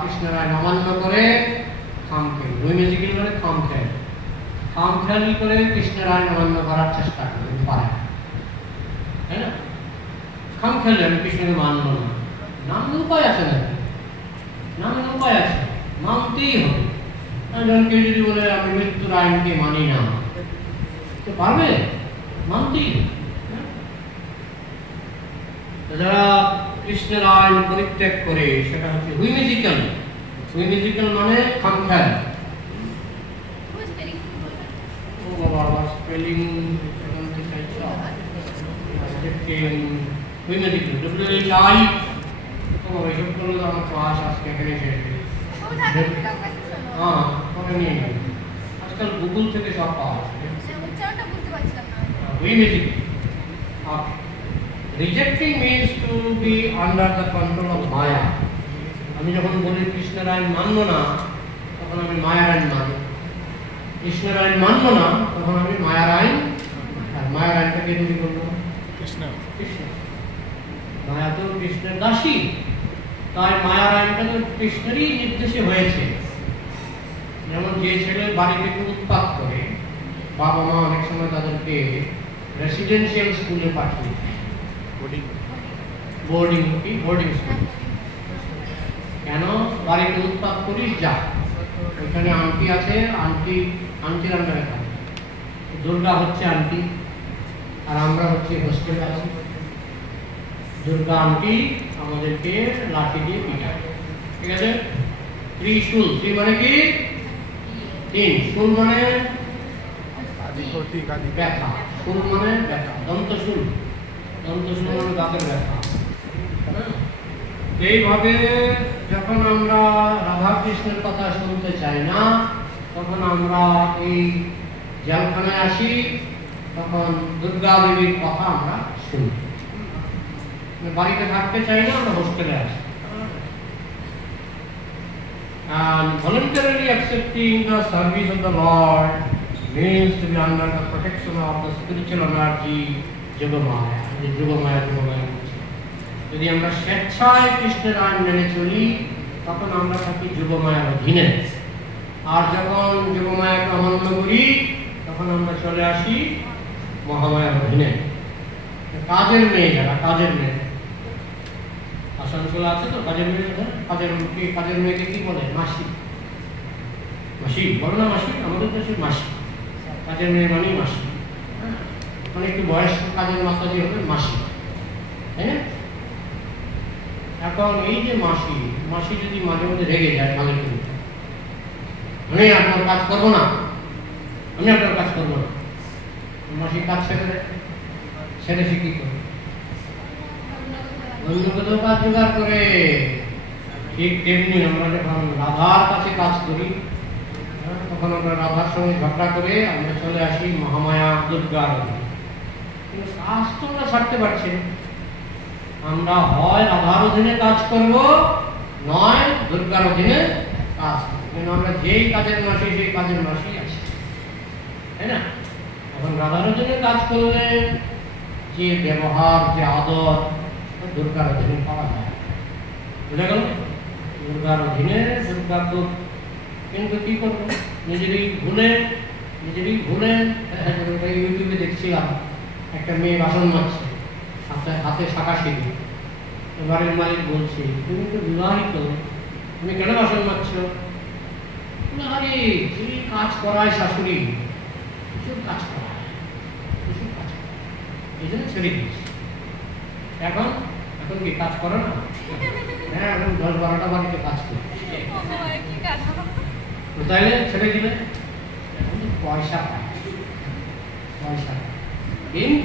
কৃষ্ণের আইন অমান্য করে খামখেয়ালি, নৈমিষিক মানে খামখেয়ালি, খামখেয়ালি করে কৃষ্ণের আইন অমান্য করার চেষ্টা করে, পারে তাই না? খামখেয়ালি আমি কৃষ্ণকে মানব না, নামের উপায় আছে নাকি? নামের উপায় আছে, মানতেই হবে। একজন কেউ যদি বলে আমি মৃত্যুর আইনকে মানি না, তো পারবে? মানতেই হবে। যারা কৃষ্ণের আইন পরিত্যাগ করে সেটা হচ্ছে হুইমিজিক্যাল। হুইমিজিক্যাল মানে খামখেয়ালি। ও বাবা, স্পেলিং জানতে চাইছো? হুইমিজিক্যাল ডব্লিউ-আই ও এসব করলে তো আমার ক্লাস আজকে এখানে শেষ হয়ে যাবে। হ্যাঁ, ওটা নিয়ে নেব। আজকাল গুগল থেকে সব পাওয়া যায়। হুইমিজিক্যাল। Rejecting means to be under the control of Maya. আমি যখন বলি কৃষ্ণের আইন মানব না, তখন আমি মায়ার আইন মানি। কৃষ্ণের আইন মানব না, তখন আমি মায়ার আইন, আর মায়ার আইনটাকে তৈরি করবো কৃষ্ণ। মায়া তো কৃষ্ণের দাসী, তাই মায়ার আইনটা তো কৃষ্ণেরই নির্দেশে হয়েছে। যেমন যে ছেলে বাড়িতে খুব উৎপাত করে, বাবা মা অনেক সময় তাদেরকে রেসিডেন্সিয়াল স্কুলে পাঠিয়ে দেয়। Boarding school. কেন? বাড়িতে উৎপাত করিস, যা, ওইখানে আন্টি আছে, আন্টির আন্ডারে থাকে। দুর্গা হচ্ছে আন্টি, আর আমরা হচ্ছে হোস্টেলে আছি। দুর্গা আন্টি আমাদেরকে লাঠি দিয়ে পিটায়, ঠিক আছে? ত্রিশূল, ত্রি মানে কি? তিন, শুল মানে ব্যথা, শুল মানে ব্যথা, দন্তশুল, দন্তশুল মানে দাঁতের ব্যথা। এইভাবে যখন আমরা রাধা কৃষ্ণের কথা শুনতে চাই না, তখন আমরা এই জেলখানায় আসি, তখন দুর্গা দেবীর কথা আমরা শুনি। বাড়িতে থাকতে চাই না, আমরা হোস্টেলে আসি। And voluntarily accepting the service of the Lord means to be under the protection of the spiritual energy Yogamaya. Yogamaya যদি আমরা স্বেচ্ছায় কৃষ্ণের আইন মেনে চলি, তখন আমরা থাকি যোগমায়ার অধীনে। আর যখন যোগমায়াকে অমান্য করি, তখন আমরা চলে আসি মহামায়ার অধীনে। কাজের মেয়ে, যারা কাজের মেয়ে, আসানসোলে আছে তো কাজের মেয়ে, কাজের মেয়েকে কি বলে? মাসি। মাসি বলো না, মাসি, আমাদের দেশে মাসি। কাজের মেয়ে মানেই মাসি, মানে একটু বয়স্ক কাজের মাথা দিয়ে হবে মাসি, তাই না? এখন এই যে মাসি যদি মাঝে মধ্যে রেগে যায় মালিকের উপর, আমি আপনার কাজ করবো না, আমি আপনার কাজ করবো না, মাসি কাজ ছেড়ে দেয়। ছেড়ে সে কি করে? অন্য কোথাও কাজ জোগাড় করে। ঠিক তেমনি আমরা যখন রাধার কাছে কাজ করি, তখন আমরা রাধার সঙ্গে ঝগড়া করে আমরা চলে আসি মহামায়া দুর্গার অধীনে। কিন্তু কাজ তো আমরা ছাড়তে পারছি না। আমরা হয় রাধার অধীনে কাজ করব, নয় দুর্গার অধীনে কাজ করব। কিন্তু আমরা যেই কাজের মাসি, সেই কাজের মাসি আছি, তাই না? এখন রাধার অধীনে কাজ করলে যে ব্যবহার, যে আদর, দুর্গার অধীনে পাওয়া যায়। বুঝা গেল? দুর্গার অধীনে দুর্গা তো, কিন্তু কি করবো? নিজেরই ভুলে ইউটিউবে দেখছিলাম একটা মেয়ে বাসন মাজছে, হাতে শাঁখা শিখে। এবারের মালিক বলছে, তুমি তো বিবাহিত, তুমি কেন বাসন মাজছো? আরে যে কাজ করায় শাশুড়ি, প্রচুর কাজ করায়, এই জন্য ছেড়ে দিয়েছি। এখন কি কাজ করো না? হ্যাঁ, এখন 10-12টা বাড়িতে কাজ করি। তাইলে ছেড়ে দিলে পয়সা পায়,